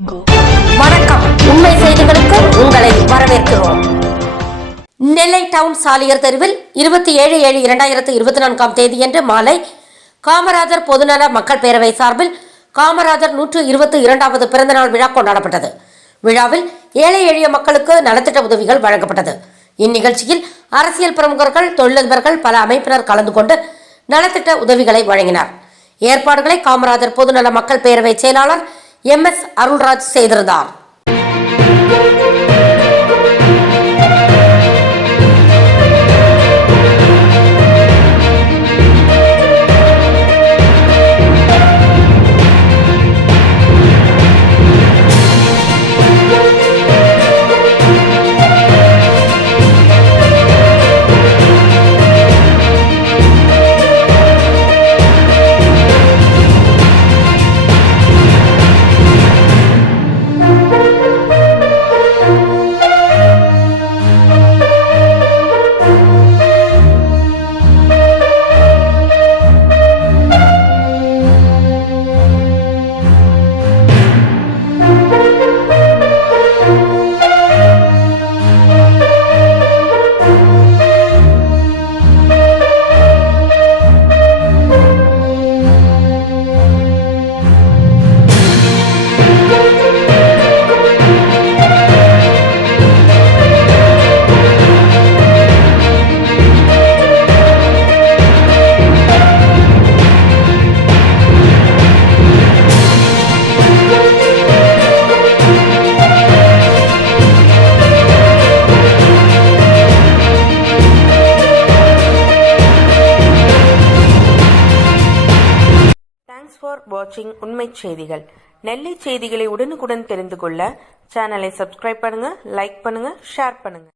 வணக்கம். உண்மை செய்திகளுக்கு உங்களை வரவேற்கிறோம். நெல்லை டவுன் சாலியர் தெருவில் 27/7/2024 தேதியன்று மாலை காமராஜர் பொதுநல மக்கள் பேரவை சார்பில் காமராஜர் 122வது பிறந்தநாள் விழா கொண்டாடப்பட்டது. விழாவில் ஏழை எளிய மக்களுக்கு நலத்திட்ட உதவிகள் வழங்கப்பட்டது. இந்நிகழ்ச்சியில் அரசியல் பிரமுகர்கள், தொழிலதிபர்கள், பல அமைப்பினர் கலந்து கொண்டு நலத்திட்ட உதவிகளை வழங்கினார். ஏற்பாடுகளை காமராஜர் பொதுநல மக்கள் பேரவை செயலாளர் MS அருள்ராஜ் செய்திருந்தார். Thanks for watching உண்மை செய்திகள். நெல்லை செய்திகளை உடனுக்குடன் தெரிந்து கொள்ள சேனலை சப்ஸ்கிரைப் பண்ணுங்க, லைக் பண்ணுங்க, ஷேர் பண்ணுங்க.